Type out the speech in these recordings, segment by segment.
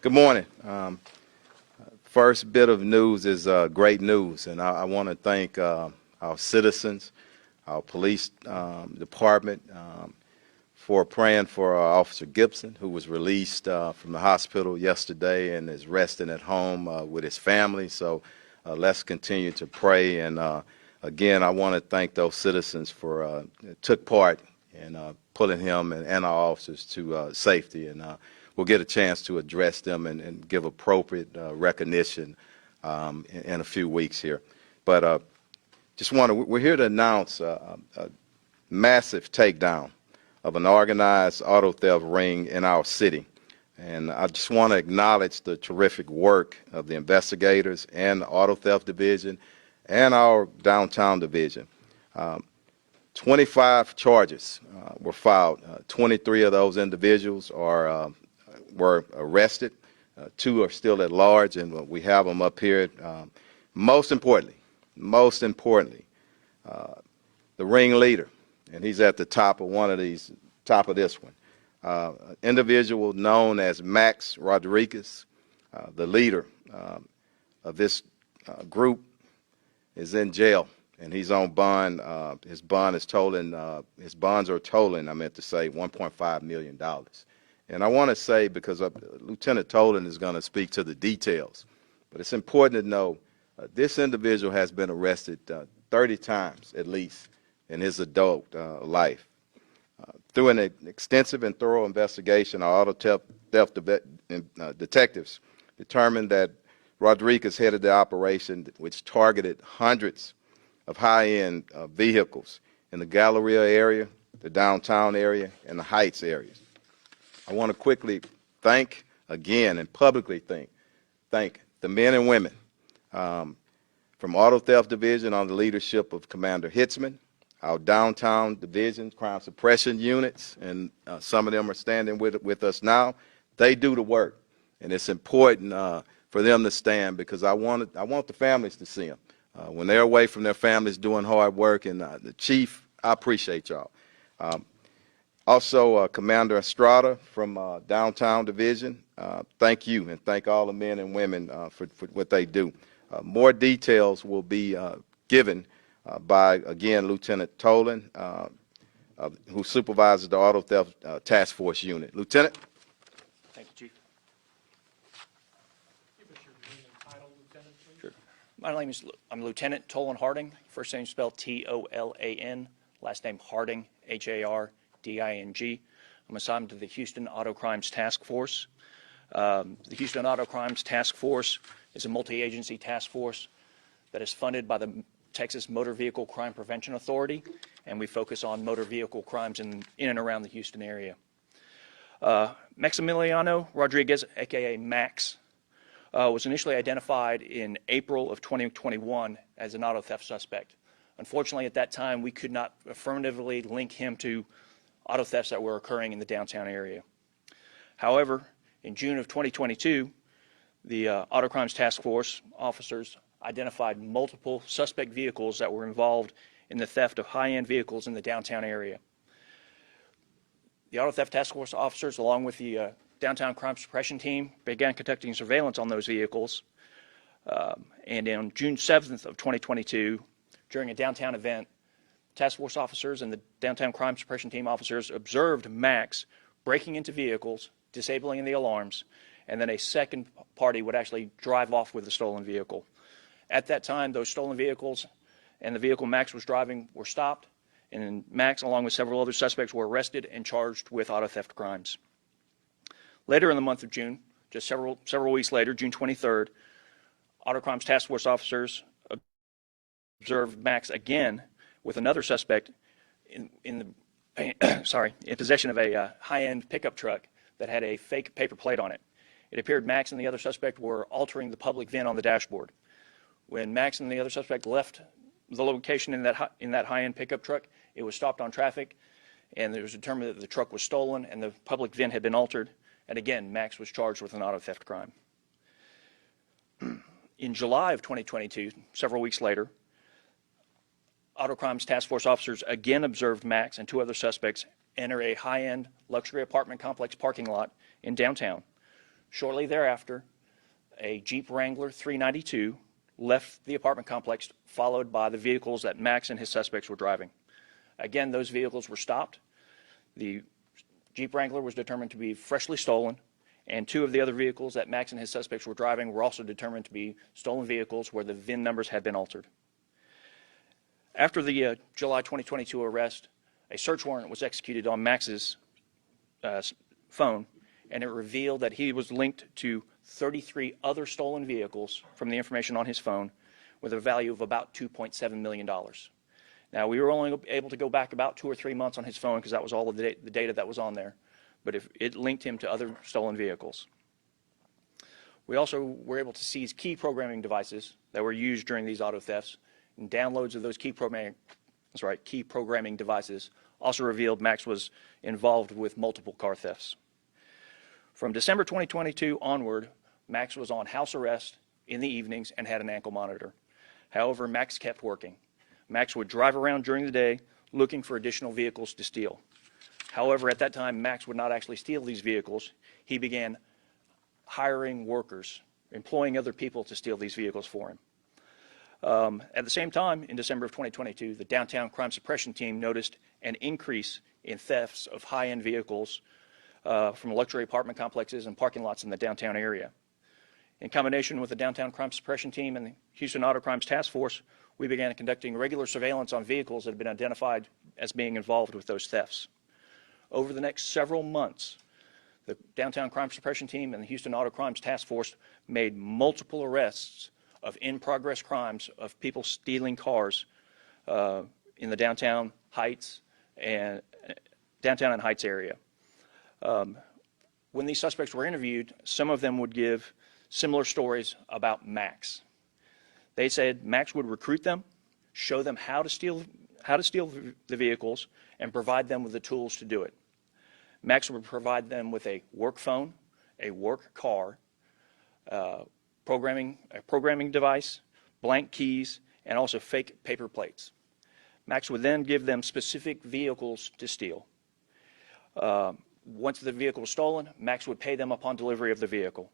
Good morning. First bit of news is great news, and I want to thank our citizens, our police department for praying for Officer Gibson, who was released from the hospital yesterday and is resting at home with his family. So let's continue to pray. And again, I want to thank those citizens for took part in pulling him and our officers to safety. And we'll get a chance to address them and give appropriate recognition in a few weeks here. But we're here to announce a massive takedown of an organized auto theft ring in our city. And I just want to acknowledge the terrific work of the investigators and the Auto Theft Division and our downtown division. 25 charges were filed. 23 of those individuals were arrested. 2 are still at large, and we have them up here. Most importantly, the ringleader, and he's at the top of this one. Individual known as Max Rodriguez, the leader of this group, is in jail, and he's on bond. His bonds are totaling, I meant to say, $1.5 million. And I want to say, because Lieutenant Tolan is going to speak to the details, but it's important to know this individual has been arrested 30 times at least in his adult life. Through an extensive and thorough investigation, our auto theft detectives determined that Rodriguez headed the operation, which targeted hundreds of high-end vehicles in the Galleria area, the downtown area, and the Heights areas. I want to quickly thank again and publicly thank the men and women from Auto Theft Division on the leadership of Commander Hitzman, our downtown division crime suppression units, and some of them are standing with us now. They do the work, and it's important for them to stand, because I want the families to see them when they're away from their families doing hard work. And the chief, I appreciate y'all. Also, Commander Estrada from Downtown Division, thank you, and thank all the men and women for what they do. More details will be given by, again, Lieutenant Tolan, who supervises the Auto Theft Task Force Unit. Lieutenant? Thank you, Chief. Give us your name and title, Lieutenant, please. Sure. My name is Lieutenant Tolan Harding. First name spelled T-O-L-A-N, last name Harding, H-A-R-D-I-N-G. I'm assigned to the Houston Auto Crimes Task Force. The Houston Auto Crimes Task Force is a multi-agency task force that is funded by the Texas Motor Vehicle Crime Prevention Authority, and we focus on motor vehicle crimes in and around the Houston area. Maximiliano Rodriguez, aka Max, was initially identified in April of 2021 as an auto theft suspect. Unfortunately, at that time, we could not affirmatively link him to auto thefts that were occurring in the downtown area. However, in June of 2022, the Auto Crimes Task Force officers identified multiple suspect vehicles that were involved in the theft of high-end vehicles in the downtown area. The Auto Theft Task Force officers, along with the Downtown Crime Suppression Team, began conducting surveillance on those vehicles. And on June 7th of 2022, during a downtown event, task force officers and the Downtown Crime Suppression Team officers observed Max breaking into vehicles, disabling the alarms, and then a second party would actually drive off with the stolen vehicle. At that time, those stolen vehicles and the vehicle Max was driving were stopped, and Max, along with several other suspects, were arrested and charged with auto theft crimes. Later in the month of June, just several weeks later, June 23rd, Auto Crimes Task Force officers observed Max again with another suspect in possession of a high-end pickup truck that had a fake paper plate on it. It appeared Max and the other suspect were altering the public VIN on the dashboard. When Max and the other suspect left the location in that high-end pickup truck, it was stopped on traffic, and it was determined that the truck was stolen and the public VIN had been altered. And again, Max was charged with an auto theft crime. In July of 2022, several weeks later, Auto Crimes Task Force officers again observed Max and 2 other suspects enter a high-end luxury apartment complex parking lot in downtown. Shortly thereafter, a Jeep Wrangler 392 left the apartment complex, followed by the vehicles that Max and his suspects were driving. Again, those vehicles were stopped. The Jeep Wrangler was determined to be freshly stolen, and two of the other vehicles that Max and his suspects were driving were also determined to be stolen vehicles where the VIN numbers had been altered. After the July 2022 arrest, a search warrant was executed on Max's phone, and it revealed that he was linked to 33 other stolen vehicles from the information on his phone with a value of about $2.7 million. Now, we were only able to go back about 2 or 3 months on his phone because that was all of the data that was on there, but it linked him to other stolen vehicles. We also were able to seize key programming devices that were used during these auto thefts, and downloads of those key programming devices also revealed Max was involved with multiple car thefts. From December 2022 onward, Max was on house arrest in the evenings and had an ankle monitor. However, Max kept working. Max would drive around during the day looking for additional vehicles to steal. However, at that time, Max would not actually steal these vehicles. He began hiring workers, employing other people to steal these vehicles for him. At the same time, in December of 2022, the Downtown Crime Suppression Team noticed an increase in thefts of high-end vehicles from luxury apartment complexes and parking lots in the downtown area. In combination with the Downtown Crime Suppression Team and the Houston Auto Crimes Task Force, we began conducting regular surveillance on vehicles that had been identified as being involved with those thefts. Over the next several months, the Downtown Crime Suppression Team and the Houston Auto Crimes Task Force made multiple arrests of in-progress crimes of people stealing cars in the downtown Heights and area. When these suspects were interviewed, some of them would give similar stories about Max. They said Max would recruit them, show them how to steal the vehicles, and provide them with the tools to do it. Max would provide them with a work phone, a work car, a programming device, blank keys, and also fake paper plates. Max would then give them specific vehicles to steal. Once the vehicle was stolen, Max would pay them upon delivery of the vehicle.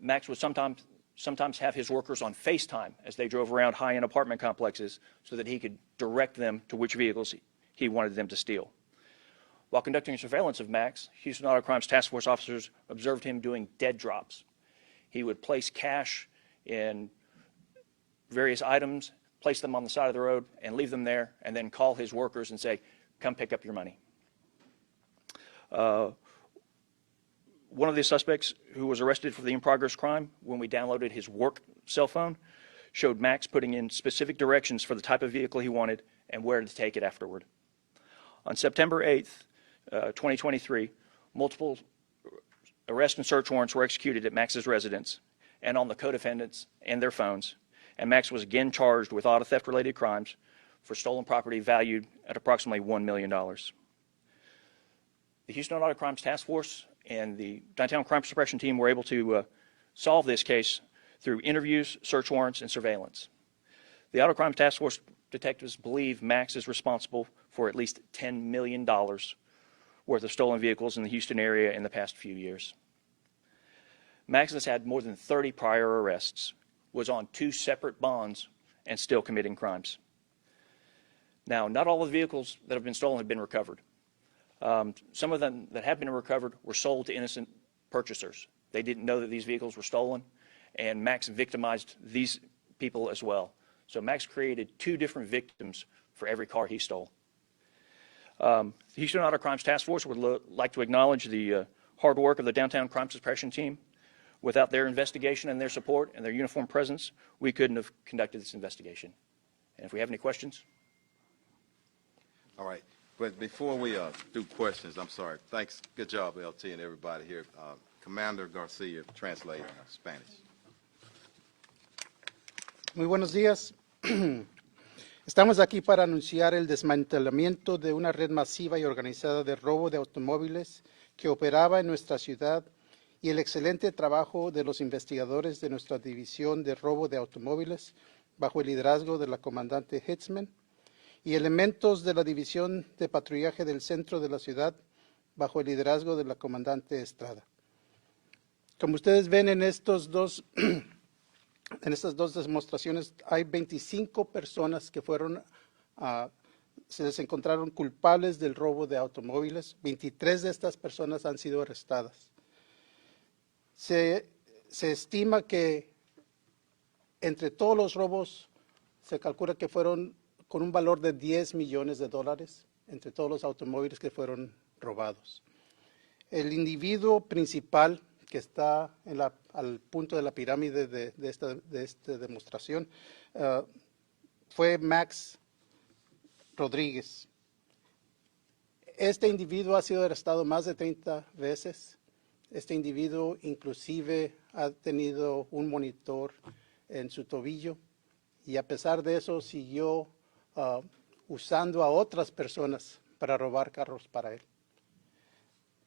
Max would sometimes have his workers on FaceTime as they drove around high-end apartment complexes so that he could direct them to which vehicles he wanted them to steal. While conducting surveillance of Max, Houston Auto Crimes Task Force officers observed him doing dead drops. He would place cash in various items, place them on the side of the road, and leave them there, and then call his workers and say, "Come pick up your money." One of the suspects who was arrested for the in-progress crime, when we downloaded his work cell phone, showed Max putting in specific directions for the type of vehicle he wanted and where to take it afterward. On September 8th, 2023, multiple arrest and search warrants were executed at Max's residence and on the co-defendants and their phones, and Max was again charged with auto theft-related crimes for stolen property valued at approximately $1 million. The Houston Auto Crimes Task Force and the Downtown Crime Suppression Team were able to solve this case through interviews, search warrants, and surveillance. The Auto Crime Task Force detectives believe Max is responsible for at least $10 million worth of stolen vehicles in the Houston area in the past few years. Max has had more than 30 prior arrests, was on 2 separate bonds, and still committing crimes. Now, not all of the vehicles that have been stolen have been recovered. Some of them that have been recovered were sold to innocent purchasers. They didn't know that these vehicles were stolen, and Max victimized these people as well. So Max created 2 different victims for every car he stole. The Houston Auto Crimes Task Force would like to acknowledge the hard work of the Downtown Crime Suppression Team. Without their investigation and their support and their uniform presence, we couldn't have conducted this investigation. And if we have any questions? All right. But before we do questions, I'm sorry. Thanks. Good job, LT, and everybody here. Commander Garcia, translating Spanish. Muy buenos días. Estamos aquí para anunciar el desmantelamiento de una red masiva y organizada de robo de automóviles que operaba en nuestra ciudad y el excelente trabajo de los investigadores de nuestra división de robo de automóviles bajo el liderazgo de la comandante Hitzman y elementos de la división de patrullaje del centro de la ciudad bajo el liderazgo de la comandante Estrada. Como ustedes ven en estas dos demostraciones, hay 25 personas que se les encontraron culpables del robo de automóviles. 23 de estas personas han sido arrestadas. Se estima que entre todos los robos se calcula que fueron con un valor de $10 millones entre todos los automóviles que fueron robados. El individuo principal que está al punto de la pirámide de esta demostración fue Max Rodríguez. Este individuo ha sido arrestado más de 30 veces. Este individuo inclusive ha tenido un monitor en su tobillo y a pesar de eso siguió usando a otras personas para robar carros para él.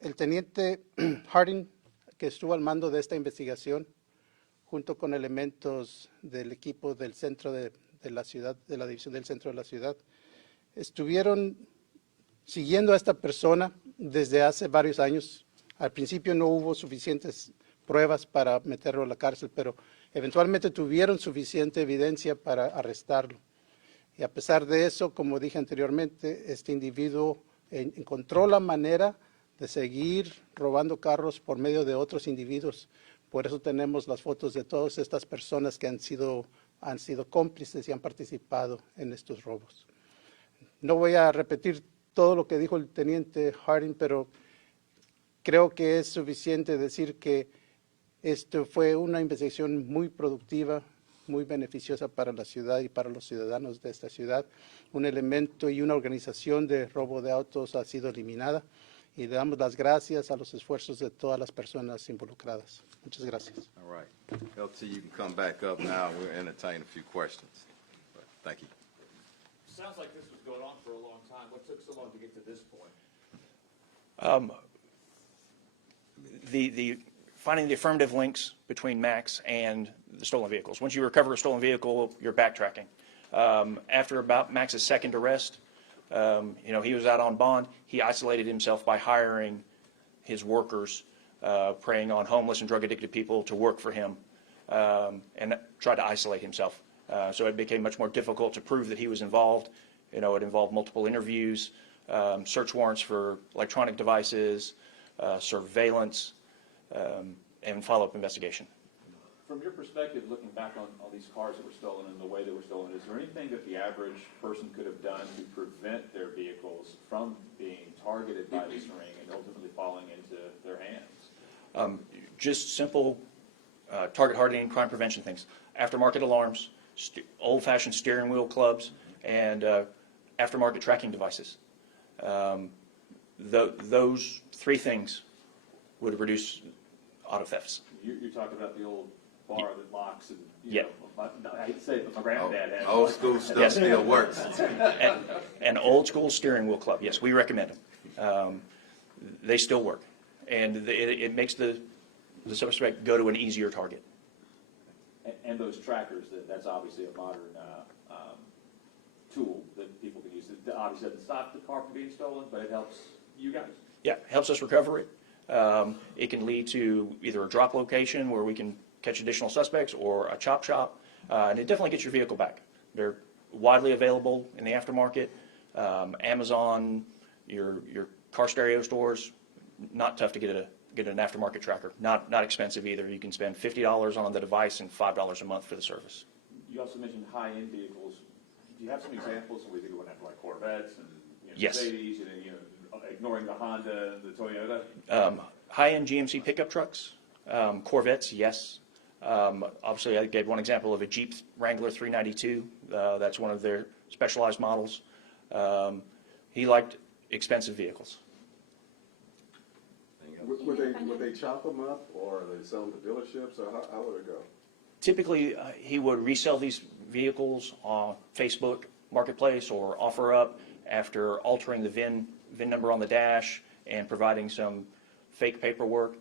El teniente Harding, que estuvo al mando de esta investigación, junto con elementos del equipo del centro de la ciudad, de la división del centro de la ciudad, estuvieron siguiendo a esta persona desde hace varios años. Al principio no hubo suficientes pruebas para meterlo a la cárcel, pero eventualmente tuvieron suficiente evidencia para arrestarlo. Y a pesar de eso, como dije anteriormente, este individuo encontró la manera de seguir robando carros por medio de otros individuos. Por eso tenemos las fotos de todas estas personas que han sido cómplices y han participado en estos robos. No voy a repetir todo lo que dijo el teniente Harding, pero creo que es suficiente decir que esto fue una investigación muy productiva, muy beneficiosa para la ciudad y para los ciudadanos de esta ciudad. Un elemento y una organización de robo de autos ha sido eliminada y le damos las gracias a los esfuerzos de todas las personas involucradas. Muchas gracias. All right. LT, you can come back up now. We'll entertain a few questions. Thank you. Sounds like this was going on for a long time. What took so long to get to this point? Finding the affirmative links between Max and the stolen vehicles. Once you recover a stolen vehicle, you're backtracking. After about Max's second arrest, he was out on bond. He isolated himself by hiring his workers, preying on homeless and drug-addicted people to work for him, and tried to isolate himself. So it became much more difficult to prove that he was involved. It involved multiple interviews, search warrants for electronic devices, surveillance, and follow-up investigation. From your perspective, looking back on all these cars that were stolen and the way they were stolen, is there anything that the average person could have done to prevent their vehicles from being targeted by this ring and ultimately falling into their hands? Just simple target hardening, crime prevention things. Aftermarket alarms, old-fashioned steering wheel clubs, and aftermarket tracking devices. Those three things would reduce auto thefts. You're talking about the old bar that locks and, Yeah. I hate to say it, but my granddad had Old one. school stuff Yes. still works. An old-school steering wheel club, yes, we recommend them. They still work, and it makes the suspect go to an easier target. And those trackers, that's obviously a modern tool that people can use. It obviously doesn't stop the car from being stolen, but it helps you guys. Yeah, helps us recover it. It can lead to either a drop location where we can catch additional suspects or a chop shop, and it definitely gets your vehicle back. They're widely available in the aftermarket. Amazon, your car stereo stores, not tough to get an aftermarket tracker. Not expensive either. You can spend $50 on the device and $5 a month for the service. You also mentioned high-end vehicles. Do you have some examples? So we think going after like Corvettes and Yes. Mercedes, and ignoring the Honda and the Toyota. High-end GMC pickup trucks, Corvettes, yes. Obviously, I gave one example of a Jeep Wrangler 392. That's one of their specialized models. He liked expensive vehicles. Would they chop them up, or they sell them to dealerships, or how would it go? Typically, he would resell these vehicles on Facebook Marketplace or OfferUp after altering the VIN number on the dash and providing some fake paperwork.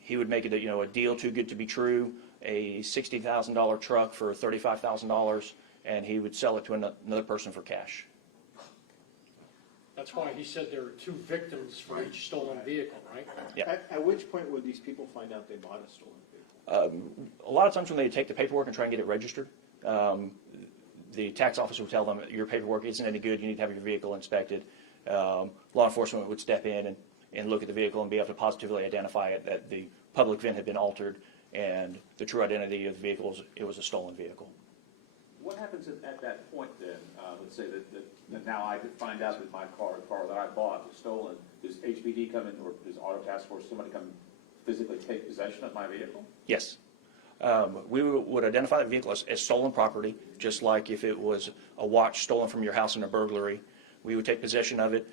He would make it a deal too good to be true, a $60,000 truck for $35,000, and he would sell it to another person for cash. That's why he said there are 2 victims for each stolen vehicle, right? Yeah. At which point would these people find out they bought a stolen vehicle? A lot of times when they take the paperwork and try and get it registered, the tax office will tell them your paperwork isn't any good, you need to have your vehicle inspected. Law enforcement would step in and look at the vehicle and be able to positively identify it, that the public VIN had been altered and the true identity of the vehicle it was a stolen vehicle. What happens at that point then? Let's say that now I could find out that my car that I bought was stolen. Does HPD come in, or does Auto Task Force, somebody come physically take possession of my vehicle? Yes. We would identify the vehicle as stolen property, just like if it was a watch stolen from your house in a burglary. We would take possession of it.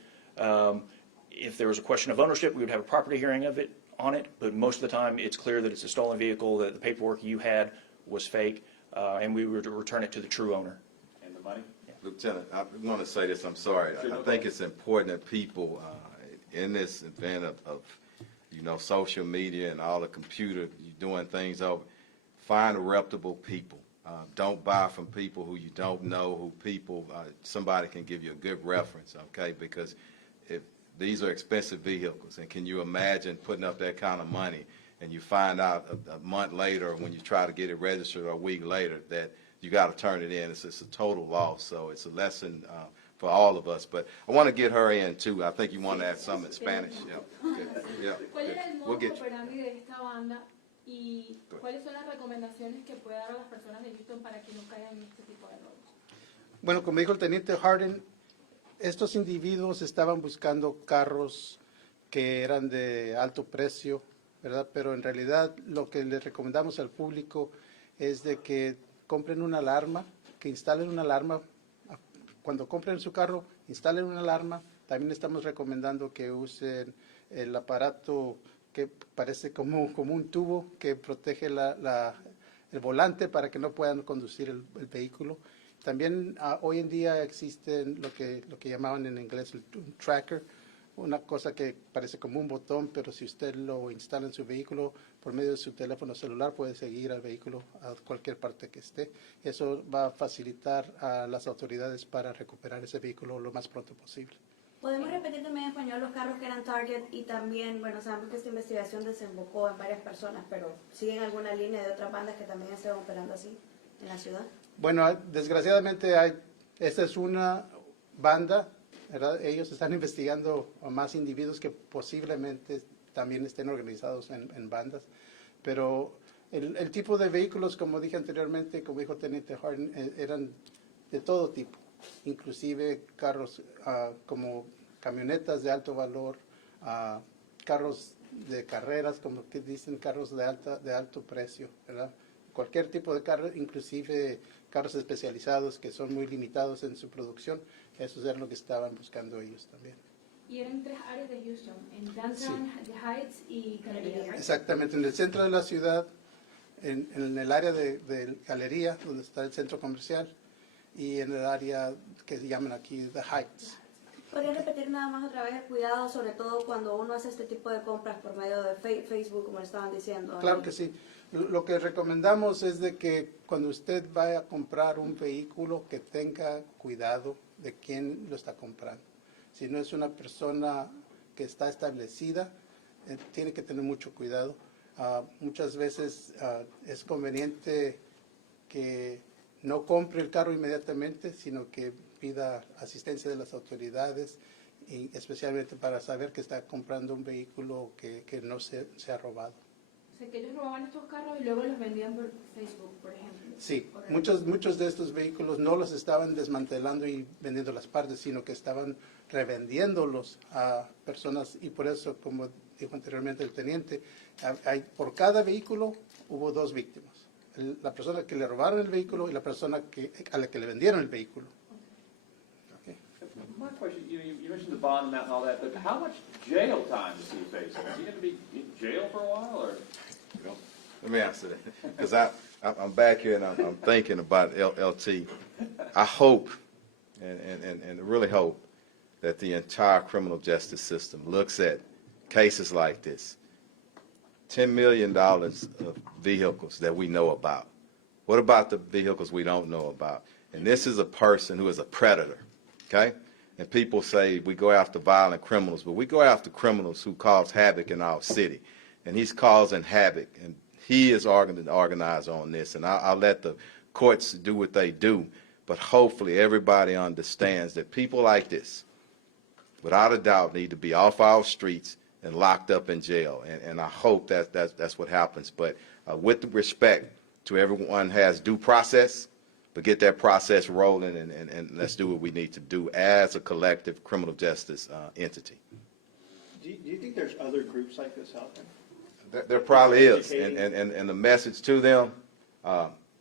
If there was a question of ownership, we would have a property hearing on it, but most of the time it's clear that it's a stolen vehicle, that the paperwork you had was fake, and we would return it to the true owner. And the money? Lieutenant, I want to say this, I'm sorry. I think it's important that people in this event of social media and all the computer, doing things over, find reputable people. Don't buy from people who you don't know, somebody can give you a good reference, okay? Because if these are expensive vehicles, and can you imagine putting up that kind of money and you find out a month later when you try to get it registered or a week later that you got to turn it in. It's a total loss. So it's a lesson for all of us. But I want to get her in too. I think you want to add something in Spanish. Yeah. Good. Yeah. ¿Cuál Good. era el We'll modus get you. operandi de esta banda y cuáles son las recomendaciones que puede dar a las personas de Houston para que no caigan en este tipo de robos? Bueno, como dijo el teniente Harden, estos individuos estaban buscando carros que eran de alto precio, ¿verdad? Pero en realidad lo que les recomendamos al público es de que compren una alarma, que instalen una alarma. Cuando compren su carro, instalen una alarma. También estamos recomendando que usen el aparato que parece como un tubo que protege el volante para que no puedan conducir el vehículo. También hoy en día existen lo que llamaban en inglés un tracker, una cosa que parece como un botón, pero si usted lo instala en su vehículo por medio de su teléfono celular puede seguir al vehículo a cualquier parte que esté. Eso va a facilitar a las autoridades para recuperar ese vehículo lo más pronto posible. ¿Podemos repetir también en español los carros que eran target? Y también, bueno, sabemos que esta investigación desembocó en varias personas, pero ¿siguen alguna línea de otras bandas que también estén operando así en la ciudad? Bueno, desgraciadamente esta es una banda, ¿verdad? Ellos están investigando a más individuos que posiblemente también estén organizados en bandas, pero el tipo de vehículos, como dije anteriormente, como dijo Teniente Harden, eran de todo tipo, inclusive carros como camionetas de alto valor, carros de carreras, como que dicen, carros de alto precio, ¿verdad? Cualquier tipo de carro, inclusive carros especializados que son muy limitados en su producción, eso es lo que estaban buscando ellos también. Y eran 3 áreas de Houston, en Downtown, The Heights y Galería, ¿right? Exactamente, en el centro de la ciudad, en el área de Galería, donde está el centro comercial, y en el área que se llaman aquí The Heights. ¿Podría repetir nada más otra vez el cuidado, sobre todo cuando uno hace este tipo de compras por medio de Facebook, como le estaban diciendo? Claro que sí. Lo que recomendamos es de que cuando usted vaya a comprar un vehículo, que tenga cuidado de quién lo está comprando. Si no es una persona que está establecida, tiene que tener mucho cuidado. Muchas veces es conveniente que no compre el carro inmediatamente, sino que pida asistencia de las autoridades, y especialmente para saber que está comprando un vehículo que no se ha robado. O sea, que ellos robaban estos carros y luego los vendían por Facebook, por ejemplo. Sí, muchos de estos vehículos no los estaban desmantelando y vendiendo las partes, sino que estaban revendiéndolos a personas, y por eso, como dijo anteriormente el teniente, por cada vehículo hubo 2 víctimas. La persona que le robaron el vehículo y la persona a la que le vendieron el vehículo. Okay. My question, you mentioned the bond amount and all that, but how much jail time does he face? Is he going to be in jail for a while, or? Let me answer that, because I'm back here and I'm thinking about LT. I hope, and really hope, that the entire criminal justice system looks at cases like this. $10 million of vehicles that we know about. What about the vehicles we don't know about? And this is a person who is a predator, okay? And people say we go after violent criminals, but we go after criminals who cause havoc in our city. And he's causing havoc, and he is organized on this. And I'll let the courts do what they do, but hopefully everybody understands that people like this, without a doubt, need to be off our streets and locked up in jail. And I hope that's what happens. But with the respect to everyone has due process, but get that process rolling, and let's do what we need to do as a collective criminal justice entity. Do you think there's other groups like this out there? There probably is, and the message to them,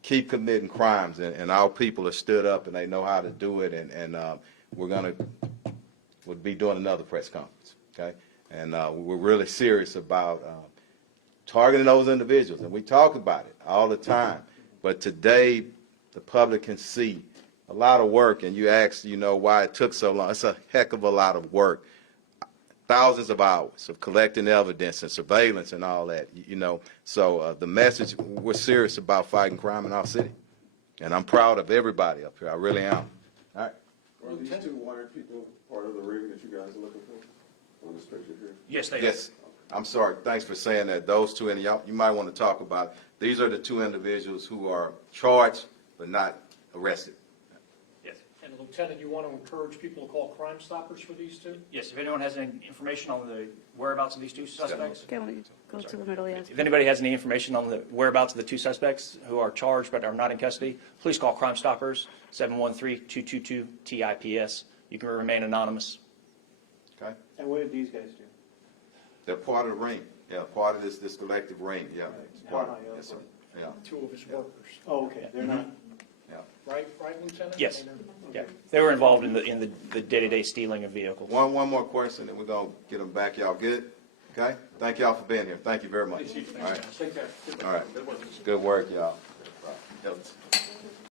keep committing crimes, and our people have stood up and they know how to do it, and we'll be doing another press conference, okay? And we're really serious about targeting those individuals, and we talk about it all the time, but today the public can see a lot of work, and you asked, why it took so long. It's a heck of a lot of work. Thousands of hours of collecting evidence and surveillance and all that, So the message, we're serious about fighting crime in our city. And I'm proud of everybody up here. I really am. All right. Are these two wanted people part of the ring that you guys are looking for on this picture here? Yes, they are. Yes. I'm sorry. Thanks for saying that. Those two, and y'all, you might want to talk about it. These are the two individuals who are charged but not arrested. Yes. And Lieutenant, you want to encourage people to call Crime Stoppers for these two? Yes, if anyone has any information on the whereabouts of these two suspects. Can we go to the middle, yes? If anybody has any information on the whereabouts of the two suspects who are charged but are not in custody, please call Crime Stoppers, 713-222-TIPS. You can remain anonymous. Okay? And what did these guys do? They're part of the ring. Yeah, part of this collective ring. Yeah. It's How part high of, up yes, sir. are Yeah. Two of his workers, Oh, okay, they're not, Yeah. right, Lieutenant? Yes. Yeah, they were involved in the day-to-day stealing of vehicles. One more question, and we're going to get them back. Y'all good? Okay? Thank y'all for being here. Thank you very much. All right. take care. All right. Good work, y'all.